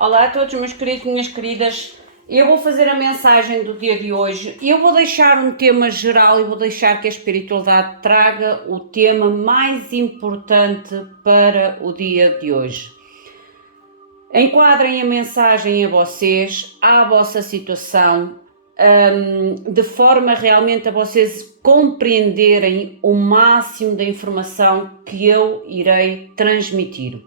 Olá a todos meus queridos e minhas queridas, eu vou fazer a mensagem do dia de hoje e eu vou deixar um tema geral e vou deixar que a espiritualidade traga o tema mais importante para o dia de hoje. Enquadrem a mensagem a vocês, à vossa situação, de forma realmente a vocês compreenderem o máximo da informação que eu irei transmitir.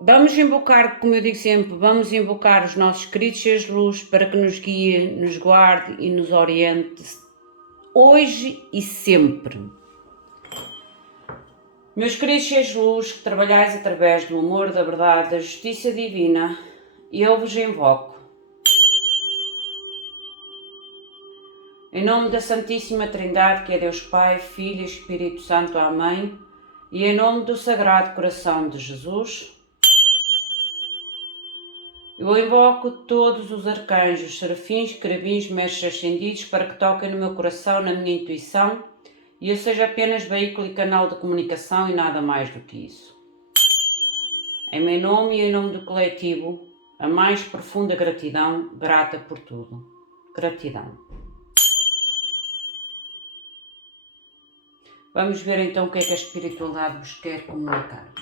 Vamos invocar, como eu digo sempre, vamos invocar os nossos queridos seres de luz para que nos guie, nos guarde e nos oriente hoje e sempre. Meus queridos seres de luz, que trabalhais através do amor, da verdade, da justiça divina, eu vos invoco. Em nome da Santíssima Trindade, que é Deus Pai, Filho e Espírito Santo, Amém. E em nome do Sagrado Coração de Jesus, eu invoco todos os arcanjos, serafins, querubins, mestres ascendidos para que toquem no meu coração, na minha intuição, e eu seja apenas veículo e canal de comunicação e nada mais do que isso. Em meu nome e em nome do coletivo, a mais profunda gratidão, grata por tudo. Gratidão. Vamos ver então o que é que a espiritualidade vos quer comunicar.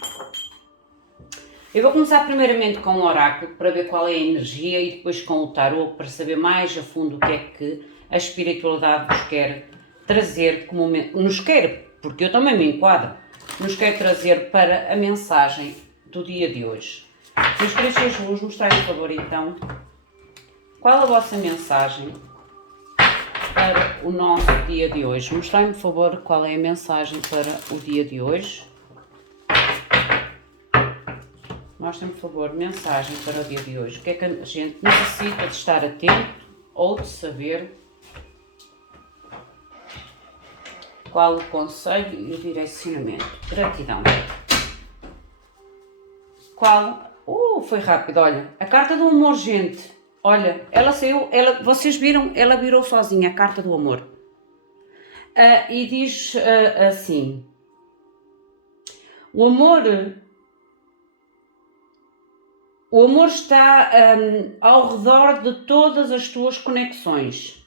Eu vou começar primeiramente com o oráculo para ver qual é a energia e depois com o tarot para saber mais a fundo o que é que a espiritualidade vos quer trazer, nos quer, porque eu também me enquadro, nos quer trazer para a mensagem do dia de hoje. Meus queridos seres de luz, mostrarem por favor então qual a vossa mensagem para o nosso dia de hoje. Mostrem-me, por favor, qual é a mensagem para o dia de hoje. Mostrem-me, por favor, mensagem para o dia de hoje. O que é que a gente necessita de estar atento ou de saber? Qual o conselho e o direcionamento? Gratidão. Qual? Foi rápido, olha. A carta do amor, gente. Olha, ela saiu, vocês viram, ela virou sozinha, a carta do amor. E diz assim, o amor está ao redor de todas as tuas conexões.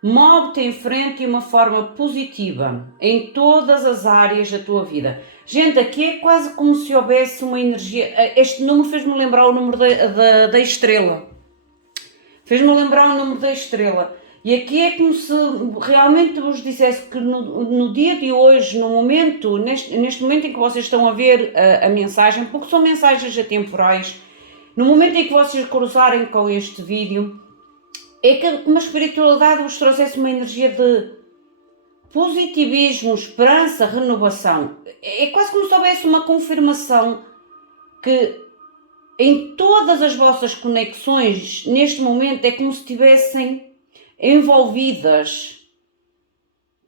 Move-te em frente de uma forma positiva, em todas as áreas da tua vida. Gente, aqui é quase como se houvesse uma energia, este número fez-me lembrar o número da estrela. Fez-me lembrar o número da estrela. E aqui é como se realmente vos dissesse que no dia de hoje, no momento, neste momento em que vocês estão a ver a mensagem, porque são mensagens atemporais, no momento em que vocês cruzarem com este vídeo, é que uma espiritualidade vos trouxesse uma energia de positivismo, esperança, renovação. É quase como se houvesse uma confirmação que em todas as vossas conexões, neste momento, é como se estivessem envolvidas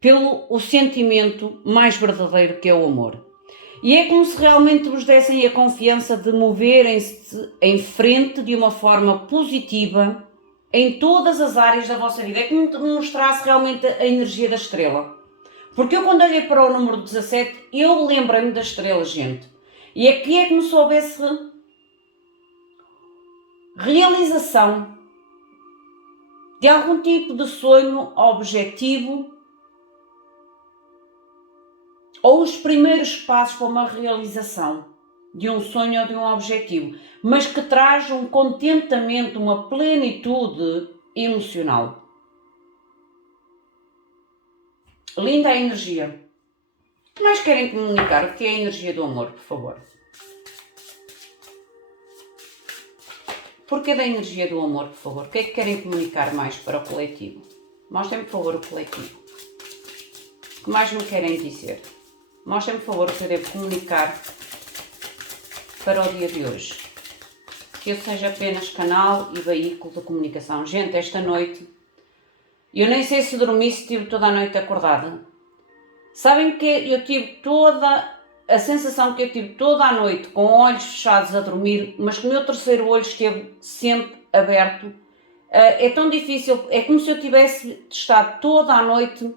pelo o sentimento mais verdadeiro que é o amor. E é como se realmente vos dessem a confiança de moverem-se em frente de uma forma positiva em todas as áreas da vossa vida. É como se mostrasse realmente a energia da estrela. Porque eu quando olhei para o número 17, eu lembrei-me da estrela, gente. E aqui é como se houvesse realização de algum tipo de sonho, objetivo ou os primeiros passos para uma realização de um sonho ou de um objetivo, mas que traz um contentamento, uma plenitude emocional. Linda a energia. O que mais querem comunicar? O que é a energia do amor, por favor? Porquê da energia do amor, por favor? O que é que querem comunicar mais para o coletivo? Mostrem-me, por favor, o coletivo. O que mais me querem dizer? Mostrem-me, por favor, o que eu devo comunicar para o dia de hoje. Que eu seja apenas canal e veículo de comunicação. Gente, esta noite, eu nem sei se dormi, se estive toda a noite acordada. Sabem que eu tive a sensação que eu tive toda a noite com olhos fechados a dormir, mas que o meu terceiro olho esteve sempre aberto. É tão difícil, é como se eu tivesse estado toda a noite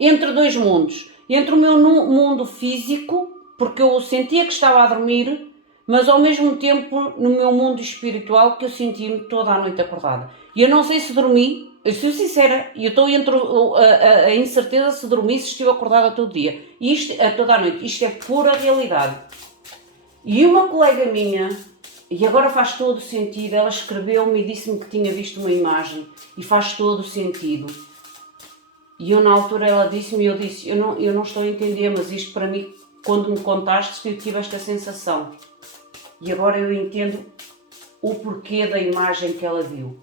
entre dois mundos. Entre o meu mundo físico, porque eu sentia que estava a dormir, mas ao mesmo tempo no meu mundo espiritual que eu senti-me toda a noite acordada. E eu não sei se dormi, eu sou sincera, e eu estou entre a incerteza se dormi, se estive acordada todo dia. Isto, toda a noite, isto é pura realidade. E uma colega minha, e agora faz todo o sentido, ela escreveu-me e disse-me que tinha visto uma imagem, e faz todo o sentido. E eu na altura ela disse-me, eu disse, eu não estou a entender, mas isto para mim, quando me contaste, eu tive esta sensação. E agora eu entendo o porquê da imagem que ela viu.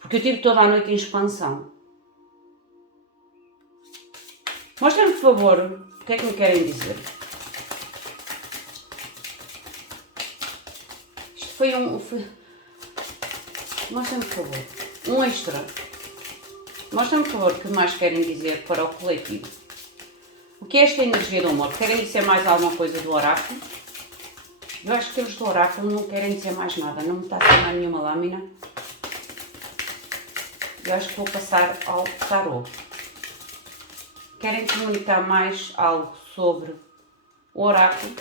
Porque eu tive toda a noite em expansão. Mostrem-me, por favor, o que é que me querem dizer. Isto foi Mostrem-me, por favor, um extra. Mostrem-me, por favor, o que mais querem dizer para o coletivo. O que é esta energia do amor? Querem dizer mais alguma coisa do oráculo? Eu acho que eles do oráculo não querem dizer mais nada. Não me está a assinar nenhuma lâmina. Eu acho que vou passar ao tarot. Querem comunicar mais algo sobre o oráculo?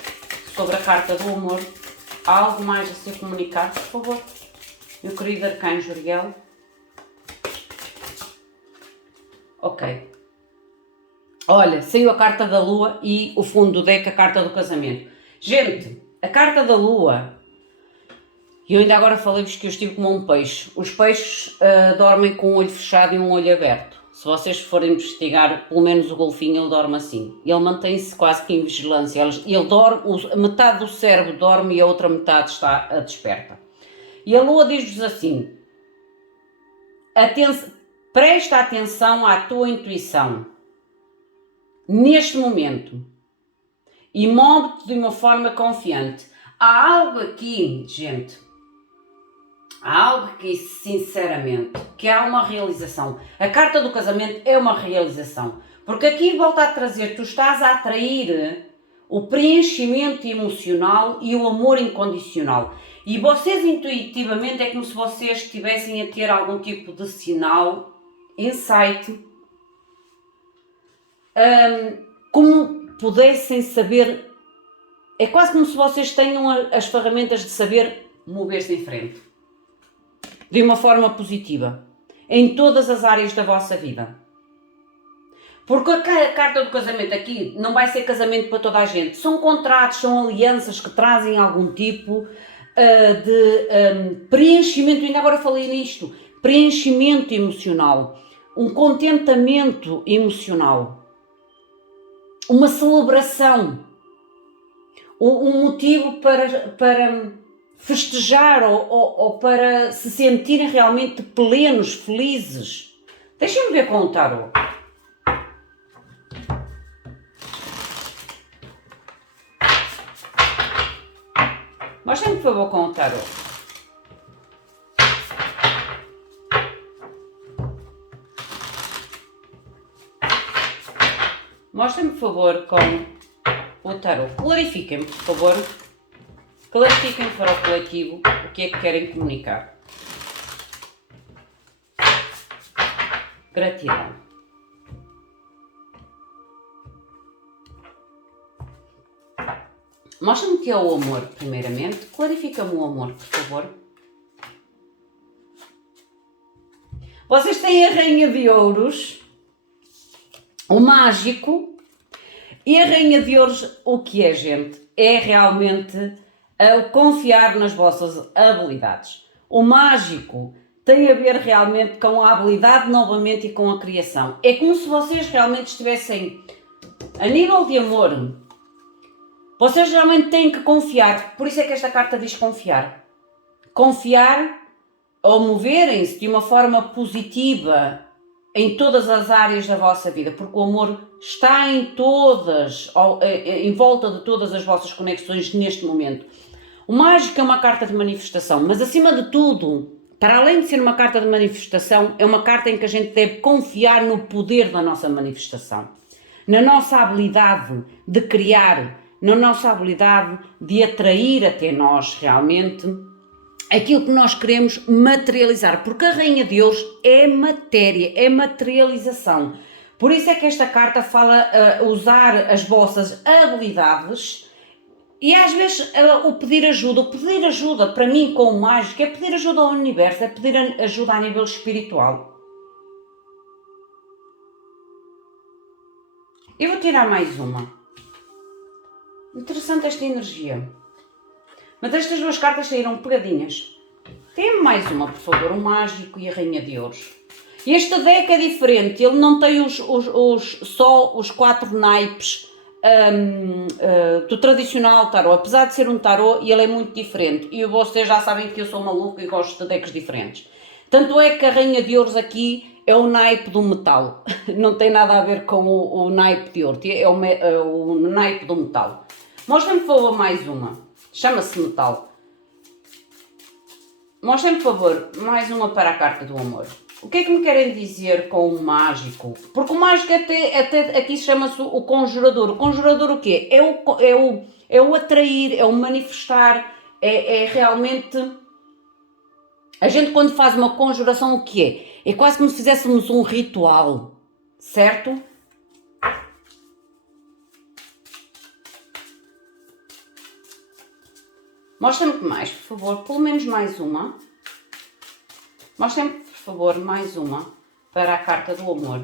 Sobre a carta do amor? Há algo mais a ser comunicado, por favor? Meu querido arcanjo Uriel. Ok. Olha, saiu a carta da lua e o fundo do deck a carta do casamento. Gente, a carta da lua, e eu ainda agora falei-vos que eu estive como um peixe. Os peixes dormem com um olho fechado e um olho aberto. Se vocês forem investigar, pelo menos o golfinho, ele dorme assim. Ele mantém-se quase que em vigilância. Ele dorme, metade do cérebro dorme e a outra metade está desperta. E a lua diz-vos assim, presta atenção à tua intuição. Neste momento, e move-te de uma forma confiante. Há algo aqui, gente, sinceramente, que há uma realização. A carta do casamento é uma realização, porque aqui volta a trazer, tu estás a atrair o preenchimento emocional e o amor incondicional. E vocês intuitivamente é como se vocês estivessem a ter algum tipo de sinal, insight, como pudessem saber, é quase como se vocês tenham as ferramentas de saber mover-se em frente, de uma forma positiva, em todas as áreas da vossa vida. Porque a carta do casamento aqui não vai ser casamento para toda a gente, são contratos, são alianças que trazem algum tipo de preenchimento, ainda agora falei nisto, preenchimento emocional, um contentamento emocional, uma celebração, um motivo para festejar ou para se sentirem realmente plenos, felizes. Deixem-me ver com o tarot. Mostrem-me, por favor, com o tarot. Mostrem-me, por favor, com o tarot. Clarifiquem-me, por favor. Clarifiquem para o coletivo o que é que querem comunicar. Gratidão. Mostra-me o que é o amor, primeiramente. Clarifica-me o amor, por favor. Vocês têm a Rainha de Ouros, o Mágico, e a Rainha de Ouros, o que é, gente? É realmente confiar nas vossas habilidades. O Mágico tem a ver realmente com a habilidade novamente e com a criação. É como se vocês realmente estivessem, a nível de amor, vocês realmente têm que confiar. Por isso é que esta carta diz confiar. Confiar ou moverem-se de uma forma positiva em todas as áreas da vossa vida, porque o amor está em volta de todas as vossas conexões neste momento. O Mágico é uma carta de manifestação, mas acima de tudo, para além de ser uma carta de manifestação, é uma carta em que a gente deve confiar no poder da nossa manifestação, na nossa habilidade de criar, na nossa habilidade de atrair até nós realmente aquilo que nós queremos materializar, porque a Rainha de Ouros é matéria, é materialização. Por isso é que esta carta fala usar as vossas habilidades E às vezes o pedir ajuda para mim com o mágico é pedir ajuda ao universo, é pedir ajuda a nível espiritual. Eu vou tirar mais uma. Interessante esta energia. Mas estas duas cartas saíram pegadinhas. Tem mais uma, por favor, o mágico e a rainha de ouros. Este deck é diferente, ele não tem só os 4 naipes do tradicional tarot, apesar de ser um tarot, ele é muito diferente. E vocês já sabem que eu sou maluca e gosto de decks diferentes. Tanto é que a rainha de ouros aqui é o naipe do metal. Não tem nada a ver com o naipe de ouro, é o naipe do metal. Mostrem-me, por favor, mais uma. Chama-se metal. Mostrem-me, por favor, mais uma para a carta do amor. O que é que me querem dizer com o mágico? Porque o mágico até aqui chama-se o conjurador. O conjurador o quê? É o atrair, é o manifestar, é realmente... A gente quando faz uma conjuração o que é? É quase como se fizéssemos um ritual, certo? Mostrem-me mais, por favor, pelo menos mais uma. Mostrem-me, por favor, mais uma para a carta do amor.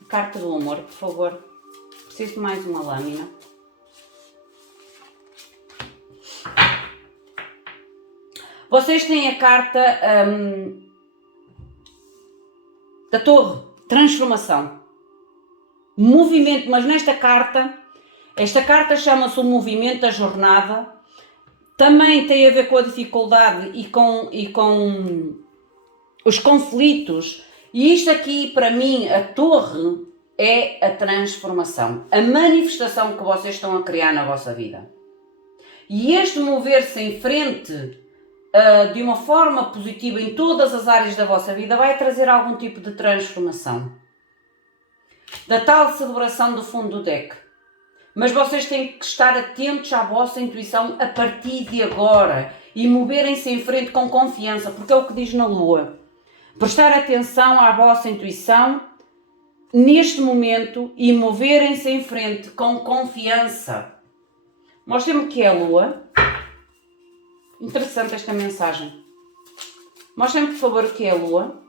A carta do amor, por favor. Preciso de mais uma lâmina. Vocês têm a carta da torre, transformação. Movimento, mas nesta carta, esta carta chama-se o movimento da jornada. Também tem a ver com a dificuldade e com os conflitos. E isto aqui, para mim, a torre é a transformação, a manifestação que vocês estão a criar na vossa vida. E este mover-se em frente de uma forma positiva em todas as áreas da vossa vida vai trazer algum tipo de transformação. Da tal celebração do fundo do deck. Mas vocês têm que estar atentos à vossa intuição a partir de agora e moverem-se em frente com confiança, porque é o que diz na Lua. Prestar atenção à vossa intuição neste momento e moverem-se em frente com confiança. Mostrem-me o que é a Lua. Interessante esta mensagem. Mostrem-me, por favor, o que é a Lua.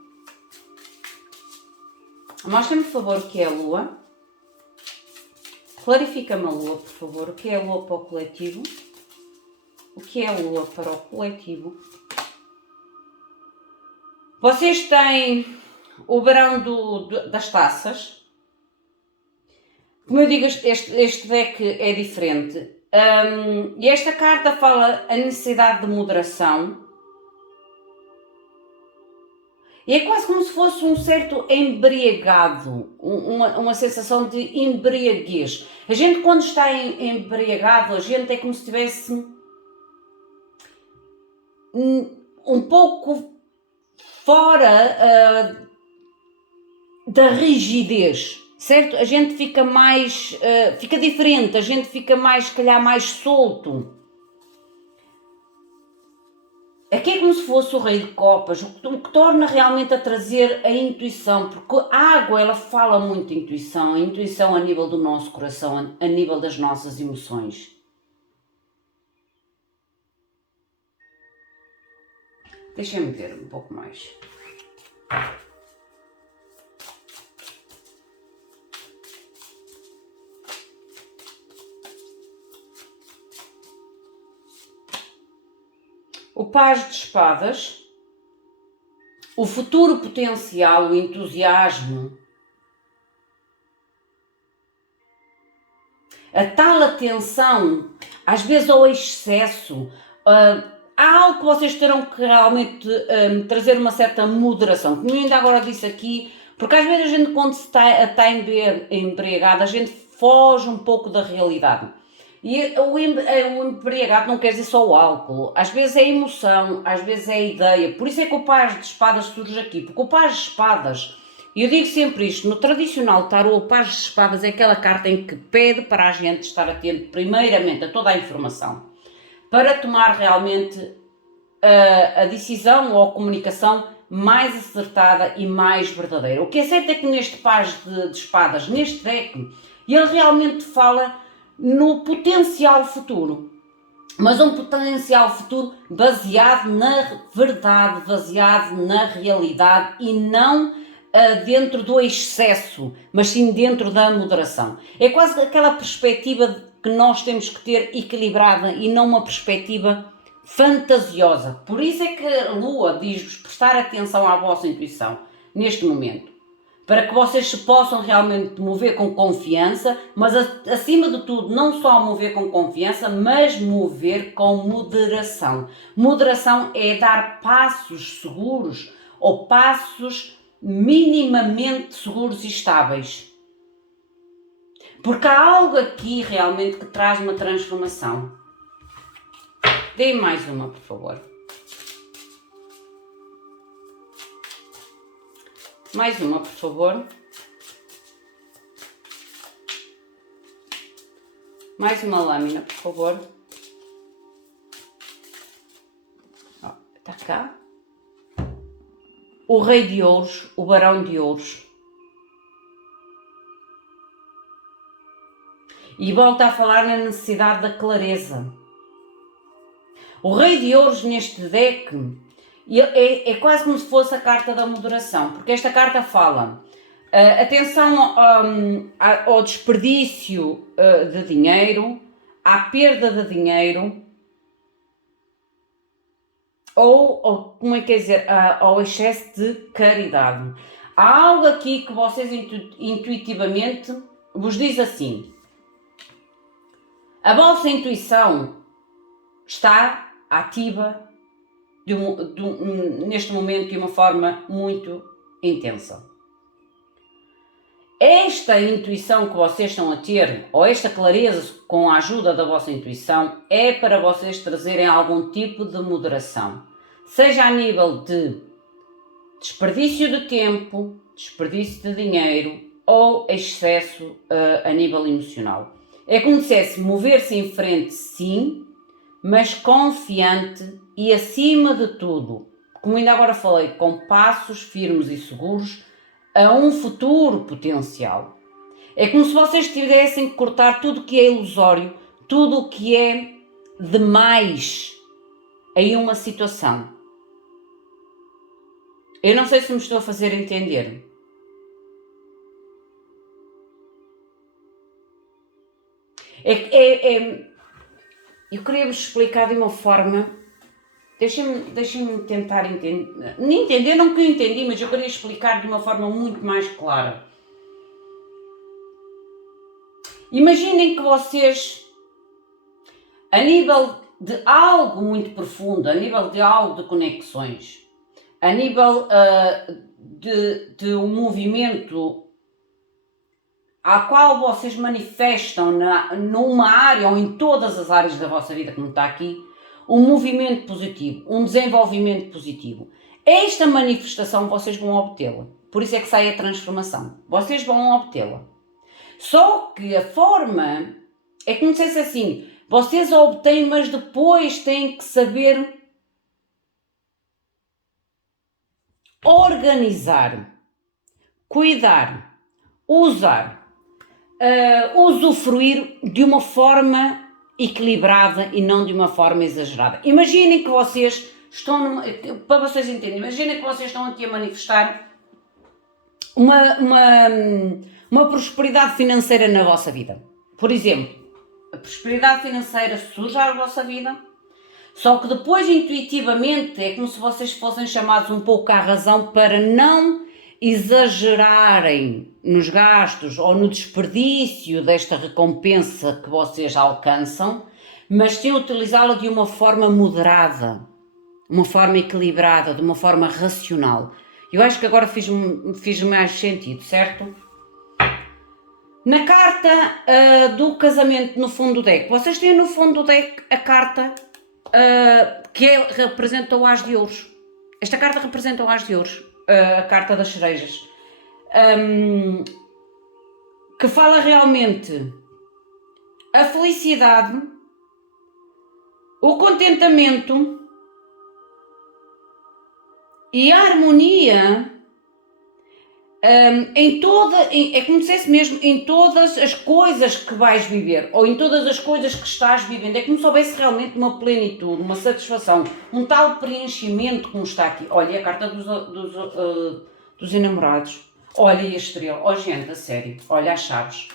Mostrem-me, por favor, o que é a Lua. Clarifica-me a Lua, por favor. O que é a Lua para o coletivo? O que é a Lua para o coletivo? Vocês têm o verão das taças. Como eu digo, este deck é diferente. E esta carta fala a necessidade de moderação. E é quase como se fosse um certo embriagado, uma sensação de embriaguez. A gente quando está embriagado, a gente é como se estivesse um pouco fora da rigidez, certo? A gente fica mais, fica diferente, a gente fica mais, se calhar, mais solto. Aqui é como se fosse o rei de copas, o que torna realmente a trazer a intuição, porque a água ela fala muito de intuição, a intuição a nível do nosso coração, a nível das nossas emoções. Deixem-me ver um pouco mais. O Paz de Espadas, o futuro potencial, o entusiasmo, a tal atenção, às vezes ao excesso, há algo que vocês terão que realmente trazer uma certa moderação, como eu ainda agora disse aqui, porque às vezes a gente quando está embriagado, a gente foge um pouco da realidade. E o embriagado não quer dizer só o álcool, às vezes é a emoção, às vezes é a ideia, por isso é que o Paz de Espadas surge aqui, porque o Paz de Espadas, e eu digo sempre isto, no tradicional tarot, o Paz de Espadas é aquela carta em que pede para a gente estar atento primeiramente a toda a informação, para tomar realmente a decisão ou a comunicação mais acertada e mais verdadeira. O que é certo é que neste Paz de Espadas, neste deck, ele realmente fala no potencial futuro. Mas um potencial futuro baseado na verdade, baseado na realidade e não dentro do excesso, mas sim dentro da moderação. É quase aquela perspectiva que nós temos que ter equilibrada e não uma perspectiva fantasiosa. Por isso é que a Lua diz-vos prestar atenção à vossa intuição neste momento, para que vocês se possam realmente mover com confiança, mas acima de tudo não só mover com confiança, mas mover com moderação. Moderação é dar passos seguros ou passos minimamente seguros e estáveis. Porque há algo aqui realmente que traz uma transformação. Dê mais uma, por favor. Mais uma, por favor. Mais uma lâmina, por favor. Está cá. O Rei de Ouros, o Barão de Ouros. E volta a falar na necessidade da clareza. O Rei de Ouros neste deck é quase como se fosse a carta da moderação, porque esta carta fala atenção ao desperdício de dinheiro, à perda de dinheiro, ou como é que é dizer, ao excesso de caridade. Há algo aqui que vocês intuitivamente vos diz assim: a vossa intuição está ativa neste momento de uma forma muito intensa. Esta intuição que vocês estão a ter, ou esta clareza com a ajuda da vossa intuição, é para vocês trazerem algum tipo de moderação. Seja a nível de desperdício de tempo, desperdício de dinheiro ou excesso a nível emocional. É como se dissesse mover-se em frente, sim, mas confiante e acima de tudo, como ainda agora falei, com passos firmes e seguros a um futuro potencial. É como se vocês tivessem que cortar tudo o que é ilusório, tudo o que é demais em uma situação. Eu não sei se me estou a fazer entender. Eu queria vos explicar de uma forma. Deixem-me tentar entender. Nem entender, não que eu entendi, mas eu queria explicar de uma forma muito mais clara. Imaginem que vocês, a nível de algo muito profundo, a nível de algo de conexões, a nível de um movimento a qual vocês manifestam numa área ou em todas as áreas da vossa vida, como está aqui, um movimento positivo, um desenvolvimento positivo. Esta manifestação vocês vão obtê-la. Por isso é que sai a transformação. Vocês vão obtê-la. Só que a forma é como se fosse assim, vocês a obtêm, mas depois têm que saber organizar, cuidar, usar, usufruir de uma forma equilibrada e não de uma forma exagerada. Imaginem que vocês estão, para vocês entenderem, imaginem que vocês estão aqui a manifestar uma prosperidade financeira na vossa vida. Por exemplo, a prosperidade financeira surge à vossa vida, só que depois intuitivamente é como se vocês fossem chamados um pouco à razão para não exagerarem nos gastos ou no desperdício desta recompensa que vocês alcançam, mas sim utilizá-la de uma forma moderada, uma forma equilibrada, de uma forma racional. Eu acho que agora fiz mais sentido, certo? Na carta do casamento no fundo do deck, vocês têm no fundo do deck a carta representa o As de Ouros. Esta carta representa o As de Ouros, a carta das cerejas, que fala realmente a felicidade, o contentamento e a harmonia é como se fosse mesmo em todas as coisas que vais viver, ou em todas as coisas que estás vivendo, é como se houvesse realmente uma plenitude, uma satisfação, um tal preenchimento como está aqui. Olha a carta dos enamorados, olha a estrela, oh gente, a sério, olha as chaves.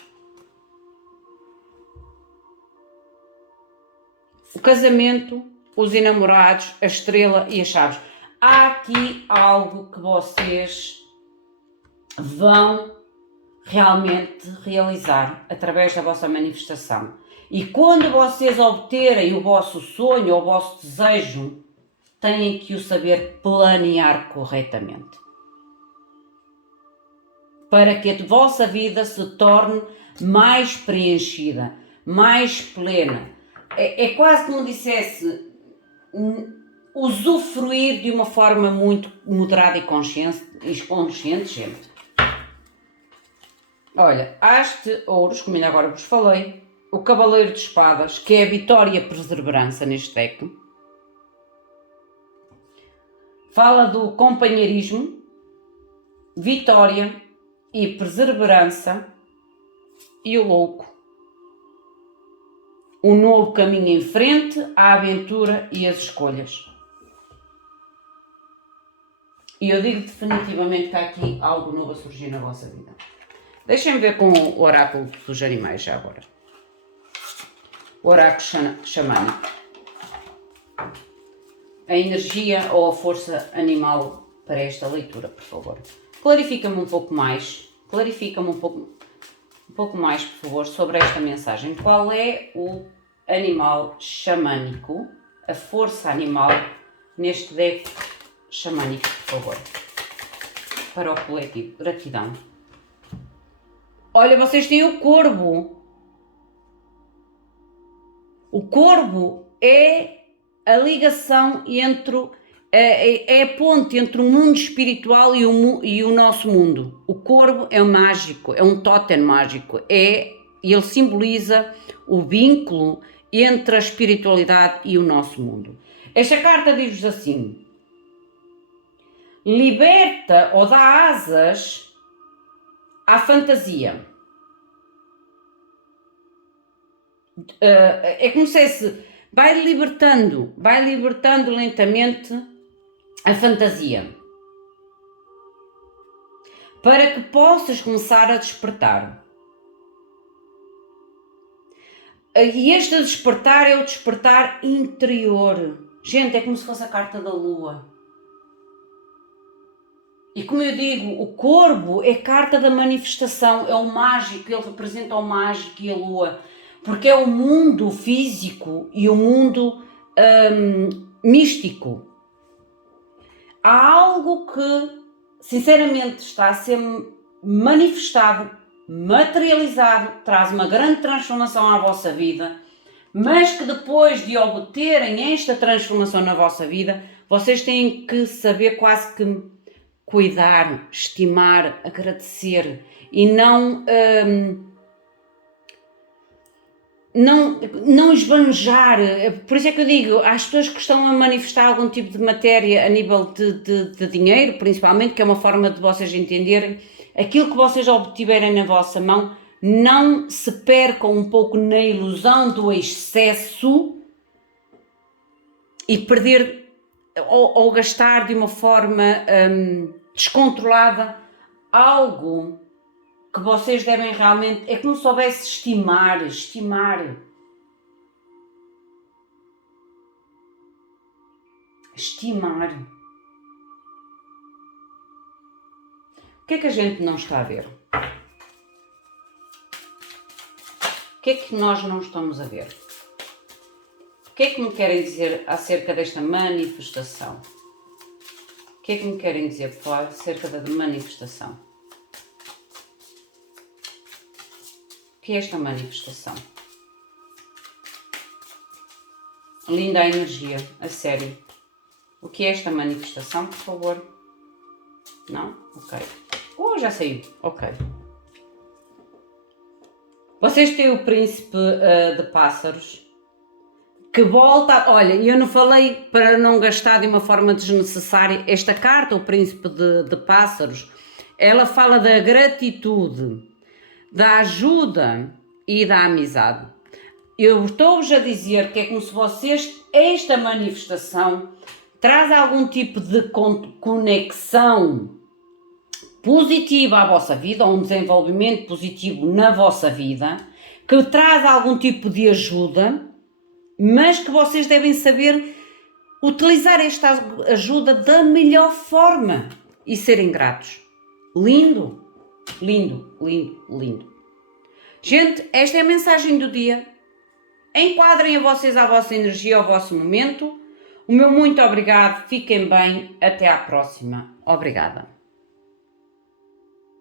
O casamento, os enamorados, a estrela e as chaves. Há aqui algo que vocês vão realmente realizar através da vossa manifestação. E quando vocês obterem o vosso sonho, o vosso desejo, têm que o saber planear corretamente. Para que a vossa vida se torne mais preenchida, mais plena. É quase como dissesse, usufruir de uma forma muito moderada e consciente, gente. Olha, haste ouros, como ainda agora vos falei, o cavaleiro de espadas, que é a vitória e a perseverança neste deck. Fala do companheirismo, vitória e perseverança e o louco. Um novo caminho em frente, a aventura e as escolhas. E eu digo definitivamente que há aqui algo novo a surgir na vossa vida. Deixem-me ver com o oráculo dos animais já agora. O oráculo xamânico. A energia ou a força animal para esta leitura, por favor. Clarifica-me um pouco mais. Clarifica-me um pouco mais, por favor, sobre esta mensagem. Qual é o animal xamânico, a força animal neste deck xamânico, por favor? Para o coletivo. Gratidão. Olha, vocês têm o corvo. O corvo é a ligação entre... É a ponte entre o mundo espiritual e o nosso mundo. O corvo é mágico, é um tótem mágico. Ele simboliza o vínculo entre a espiritualidade e o nosso mundo. Esta carta diz-vos assim: liberta ou dá asas à fantasia. É como se vai libertando lentamente a fantasia, para que possas começar a despertar. E este despertar é o despertar interior. Gente, é como se fosse a carta da lua. E como eu digo, o corvo é carta da manifestação, é o mágico, ele representa o mágico e a lua, porque é o mundo físico e o mundo místico. Há algo que, sinceramente, está a ser manifestado, materializado, traz uma grande transformação à vossa vida, mas que depois de obterem esta transformação na vossa vida, vocês têm que saber quase que cuidar, estimar, agradecer e não esbanjar. Por isso é que eu digo, às pessoas que estão a manifestar algum tipo de matéria a nível de dinheiro, principalmente, que é uma forma de vocês entenderem, aquilo que vocês obtiverem na vossa mão, não se percam um pouco na ilusão do excesso e perder ou gastar de uma forma descontrolada algo que vocês devem realmente, é como se soubesse estimar. O que é que a gente não está a ver? O que é que nós não estamos a ver? O que é que me querem dizer acerca desta manifestação? O que é que me querem dizer, por falar acerca da manifestação? O que é esta manifestação? Linda a energia, a sério. O que é esta manifestação, por favor? Não? Ok. Oh, já saiu. Ok. Vocês têm o príncipe de pássaros que volta... Olha, eu não falei para não gastar de uma forma desnecessária esta carta, o príncipe de pássaros. ela fala da gratitude, da ajuda e da amizade. Eu estou-vos a dizer que é como se vocês, esta manifestação, traz algum tipo de conexão positiva à vossa vida, ou um desenvolvimento positivo na vossa vida, que traz algum tipo de ajuda, mas que vocês devem saber utilizar esta ajuda da melhor forma e serem gratos. Lindo, lindo, lindo, lindo. Gente, esta é a mensagem do dia. Enquadrem a vocês a vossa energia, ao vosso momento. O meu muito obrigado, fiquem bem, até à próxima. Obrigada.